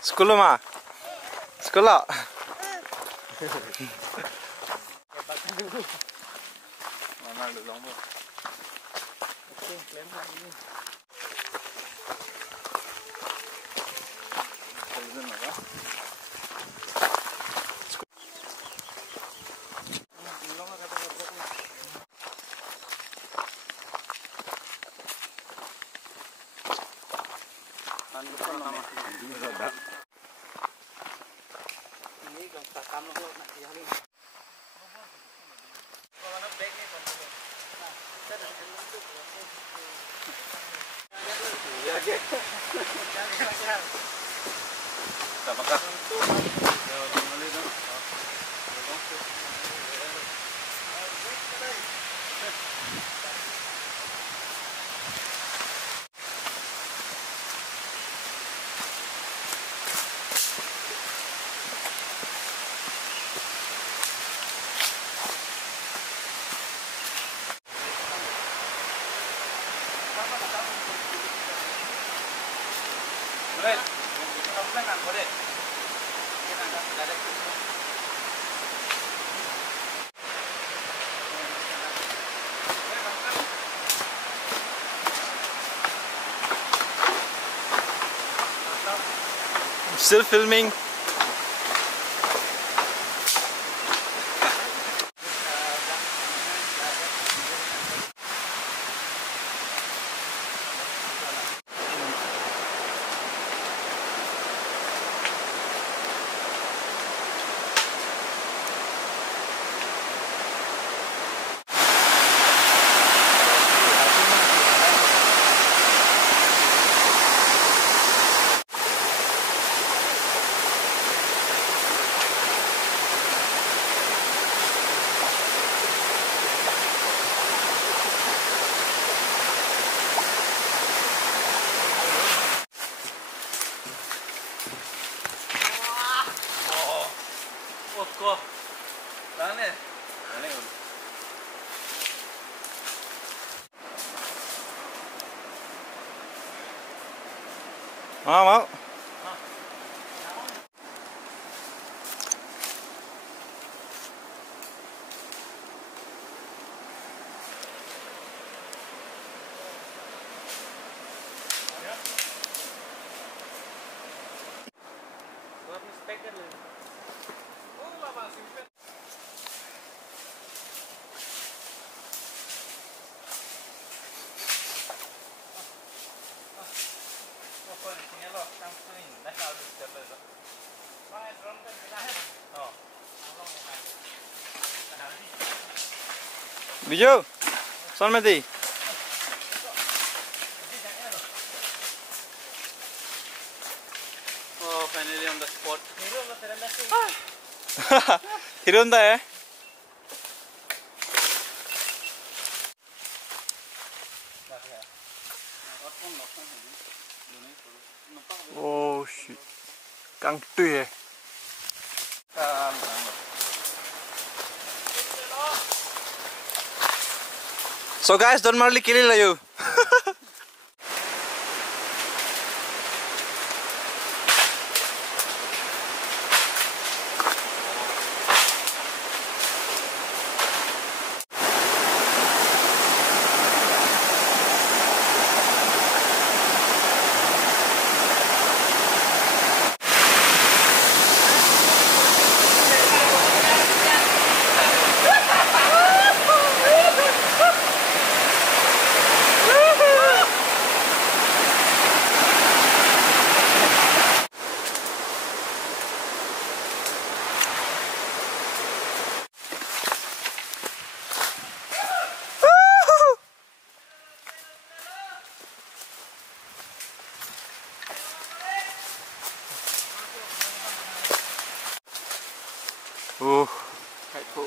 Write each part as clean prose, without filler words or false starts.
Sekolah mah. Sekolah. Mana ada lomba. Okey, klaim lagi. Television apa? Ini kalau tak kamu nak jalan. Mana bag ni pun. Ya ke? Apakah? Boleh. Kita kan boleh. Kita nak direct. Still filming. Kok. Mana? Mana? Mau. Buat speaker dulu. Oh, lama speaker. Apa ni lo? Sampai ni. Dah ada speaker lo. Mana drone kan bila है? Oh. Bijou. Son में दी. Oh, finally on the spot. Hironda है. Oh shit. Căng tuyệt. So guys, don't marli kill you.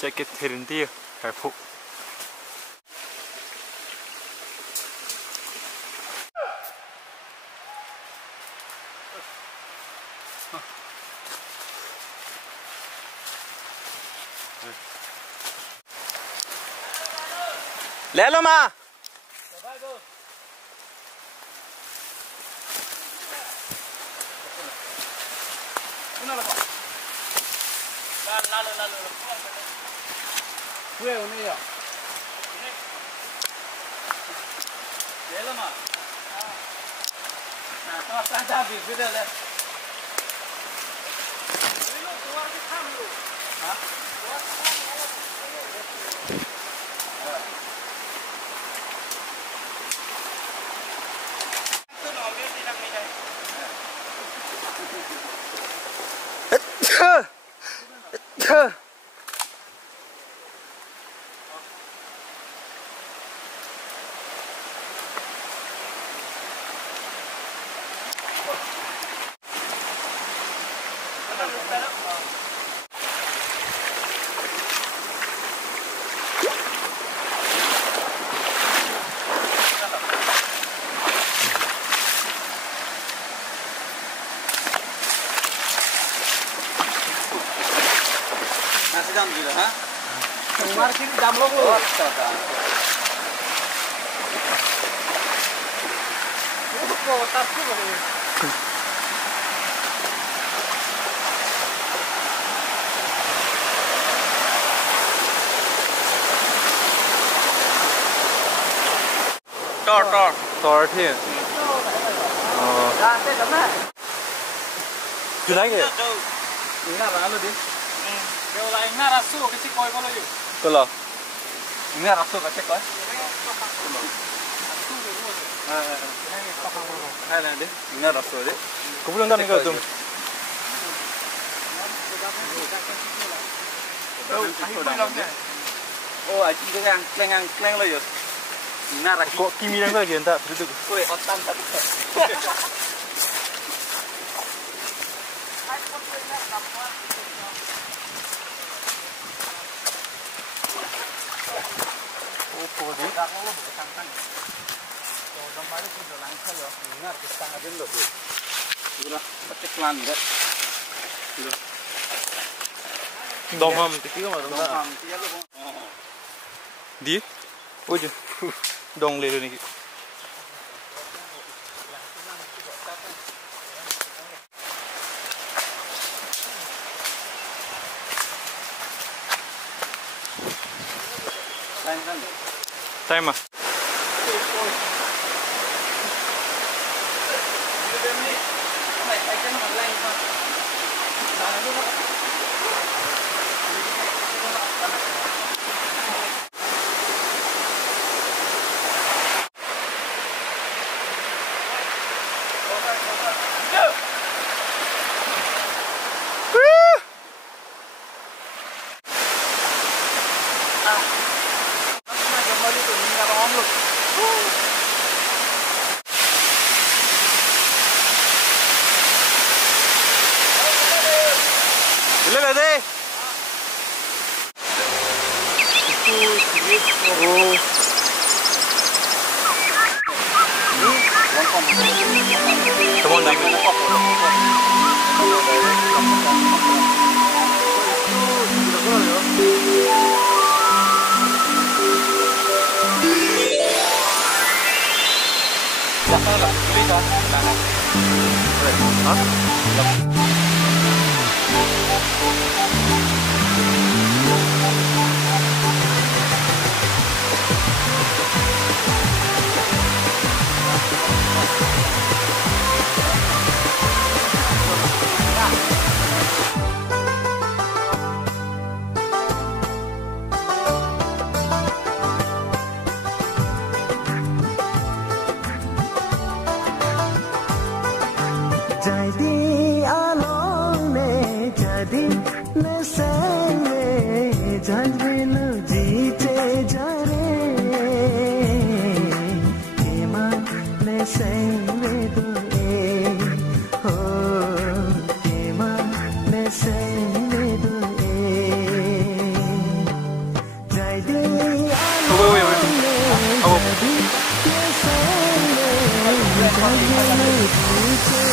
Check it here in there. Careful. ले लो माँ. Kue ini ya. Jalan mah. Nah, kalau saja habis sudah lah. Ini keluar di kamar. Hah? Keluar di kamar. Itu nomor di dalam ini. Nasi jam juga, ha? Kemarin sini jam lo. Oh, tarku boleh. Tor thế. Ra thế lắm này. Cứ lấy kìa. Ina ra lo đi. Kêu là ina ra su cái chiếc coi bao nhiêu? Cơ lò. Ina ra su cái chiếc coi. Hai lần đi. Ina ra su đi. Cũng không đâm cái tụm. Oh, anh chỉ keng lo yus. Ina ra. Kok kimi đang lagi entah itu. Oi, otan tapi. Oh, dia dah mau buka tangkang. So, kemarin sudah langsung ya. Ingat kita ada dulu. Sudah pecek lan enggak? Sudah. Domam itu kan ada. Domam dia lu. Di? Oh je. Dong lele ni. Time ah. Boleh deh. Teman dah. Jadi along ne jadi neseng ne jadi nu jite jare kema neseng ne do ho kema neseng ne do jadi along ne jadi neseng ne jadi nu jite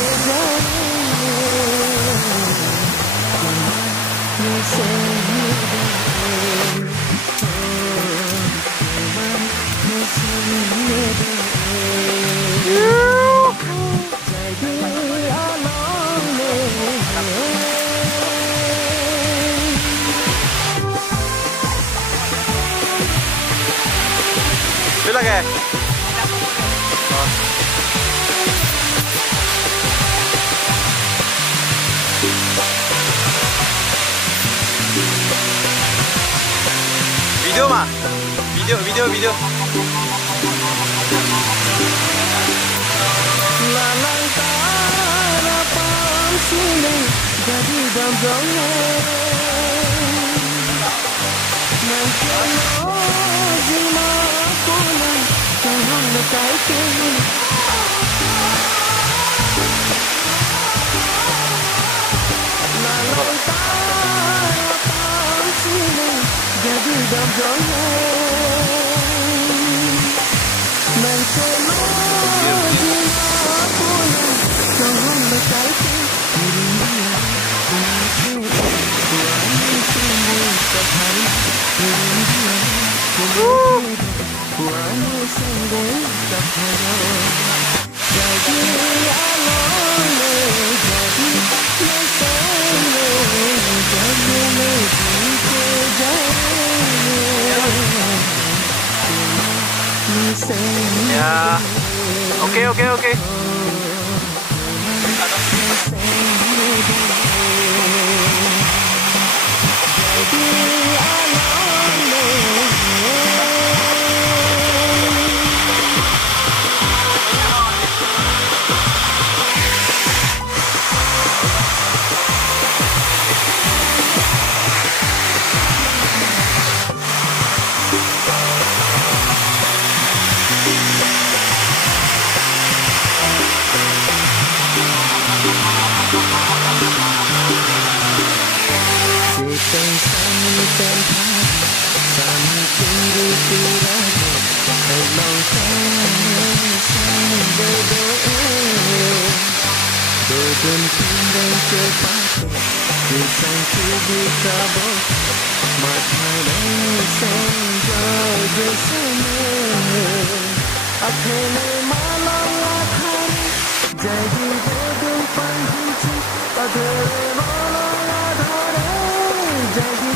lagi. Video mah. Video. Lalang tara pam sini jadi damdongnya Nankelo zima pulang jangan lekai kini Lalang tara pam sini jadi damdongnya Nankelo zima pulang jangan lekai kini Ya. Oke. Jadi